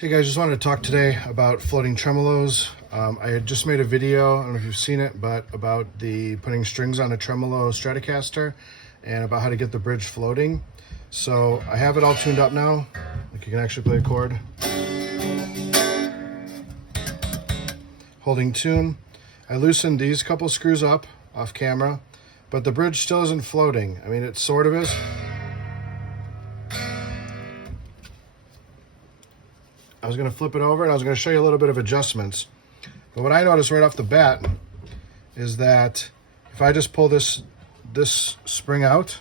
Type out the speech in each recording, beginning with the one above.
Hey guys, just wanted to talk today about floating tremolos. I had just made a video, I don't know if you've seen it, but about putting strings on a Tremolo Stratocaster and about how to get the bridge floating. So I have it all tuned up now. Like you can actually play a chord. Holding tune. I loosened these couple screws up off camera, but the bridge still isn't floating. I mean, it sort of is. I was going to flip it over and I was going to show you a little bit of adjustments. But what I noticed right off the bat is that if I just pull this spring out,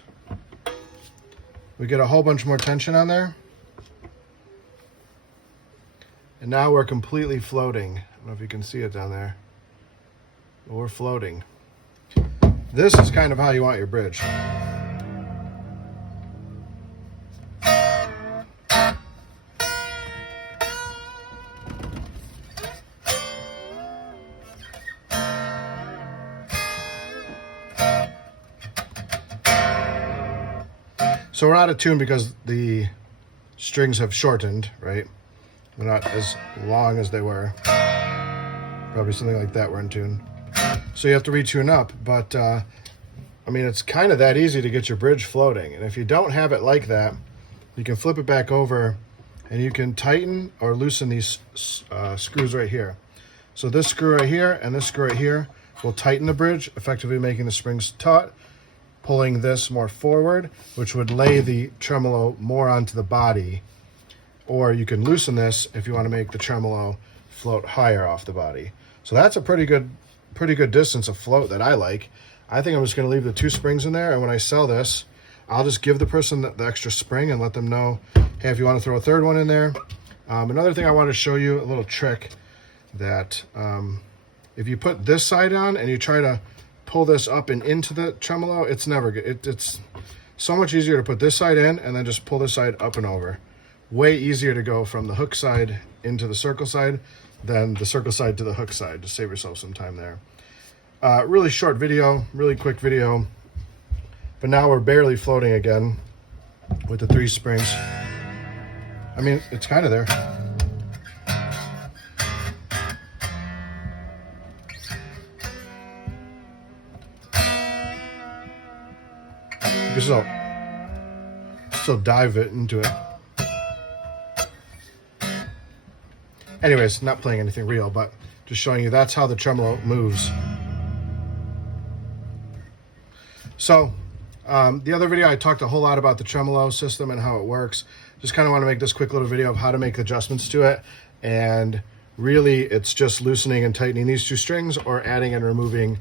we get a whole bunch more tension on there. And now we're completely floating. I don't know if you can see it down there. But we're floating. This is kind of how you want your bridge. So we're out of tune because the strings have shortened, right? They're not as long as they were. Probably something like that we're in tune. So you have to retune up, but I mean, it's kind of that easy to get your bridge floating. And if you don't have it like that, you can flip it back over and you can tighten or loosen these screws right here. So this screw right here and this screw right here will tighten the bridge, effectively making the springs taut, pulling this more forward, which would lay the tremolo more onto the body. Or you can loosen this if you want to make the tremolo float higher off the body. So that's a pretty good distance of float that I like. I think I'm just going to leave the two springs in there, and when I sell this, I'll just give the person the extra spring and let them know, hey, if you want to throw a third one in there. Another thing I want to show you, a little trick, that if you put this side on and you try to pull this up and into the tremolo, it's never good. It's so much easier to put this side in and then just pull this side up and over. Way easier to go from the hook side into the circle side than the circle side to the hook side. Just save yourself some time there. Really short video, really quick video, but now we're barely floating again with the three springs. I mean, it's kind of there. You can still dive it into it. Anyways, not playing anything real, but just showing you that's how the tremolo moves. So the other video I talked a whole lot about the tremolo system and how it works. Just kind of want to make this quick little video of how to make adjustments to it, and really it's just loosening and tightening these two strings or adding and removing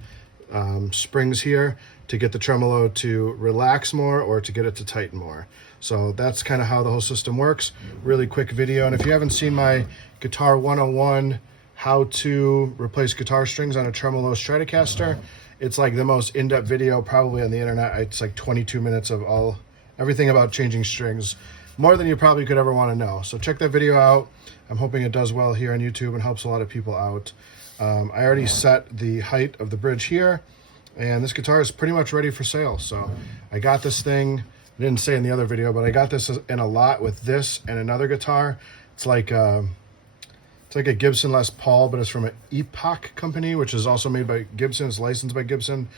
springs here to get the tremolo to relax more or to get it to tighten more. So that's kind of how the whole system works. Really quick video. And if you haven't seen my Guitar 101 how to replace guitar strings on a Tremolo Stratocaster, it's like the most in-depth video probably on the internet. It's like 22 minutes of everything about changing strings, more than you probably could ever want to know. So check that video out. I'm hoping it does well here on YouTube and helps a lot of people out. I already set the height of the bridge here, and this guitar is pretty much ready for sale. So I got this thing, I didn't say in the other video, but I got this in a lot with this and another guitar. It's like a Gibson Les Paul, but it's from an Epoch company, which is also made by Gibson. It's licensed by Gibson.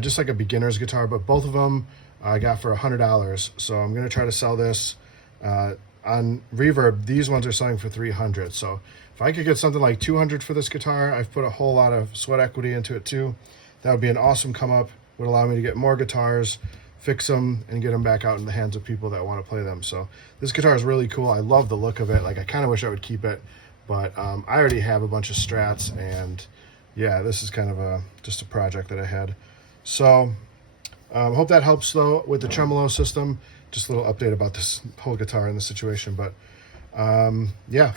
Just like a beginner's guitar, but both of them I got for $100. So I'm gonna try to sell this. On Reverb, these ones are selling for $300. So if I could get something like $200 for this guitar, I've put a whole lot of sweat equity into it too. That would be an awesome come up. Would allow me to get more guitars, fix them, and get them back out in the hands of people that want to play them. So this guitar is really cool. I love the look of it. Like, I kind of wish I would keep it, but I already have a bunch of Strats, and yeah, this is kind of just a project that I had. So hope that helps though with the tremolo system. Just a little update about this whole guitar and the situation, but yeah.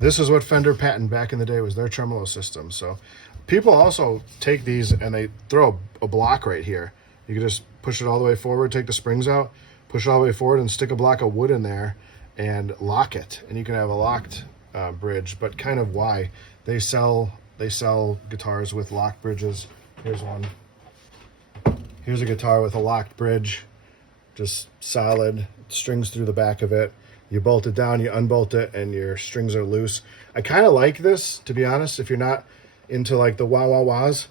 This is what Fender patented back in the day, was their tremolo system. So people also take these and they throw a block right here. You can just push it all the way forward, take the springs out, push it all the way forward, and stick a block of wood in there and lock it. And you can have a locked bridge, but kind of why. They sell guitars with locked bridges. Here's one. Here's a guitar with a locked bridge, just solid, strings through the back of it. You bolt it down, you unbolt it, and your strings are loose. I kind of like this, to be honest, if you're not into like the wah-wah-wahs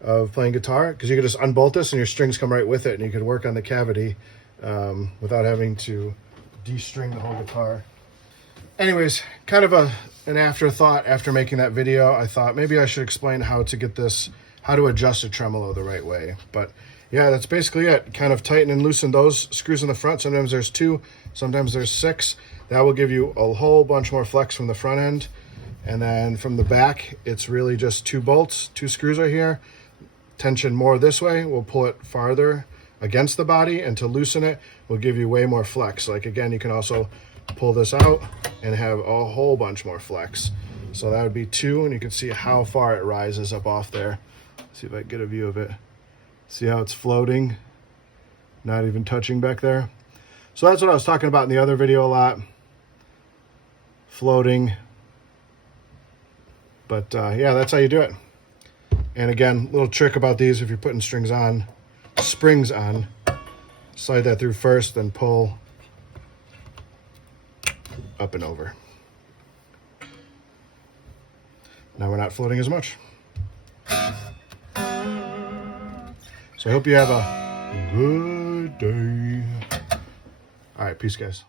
of playing guitar, because you could just unbolt this and your strings come right with it, and you could work on the cavity without having to de-string the whole guitar. Anyways, kind of an afterthought after making that video. I thought maybe I should explain how to get this, how to adjust a tremolo the right way. But yeah, that's basically it. Kind of tighten and loosen those screws in the front. Sometimes there's 2, sometimes there's 6. That will give you a whole bunch more flex from the front end. And then from the back, it's really just 2 bolts, 2 screws right here. Tension more this way, we'll pull it farther against the body, and to loosen it will give you way more flex. Like again, you can also pull this out and have a whole bunch more flex. So that would be 2, and you can see how far it rises up off there. Let's see if I can get a view of it. See how it's floating, not even touching back there. So that's what I was talking about in the other video a lot, floating. But yeah, that's how you do it. And again, little trick about these, if you're putting springs on, slide that through first, then pull up and over. Now we're not floating as much. So I hope you have a good day. All right, peace, guys.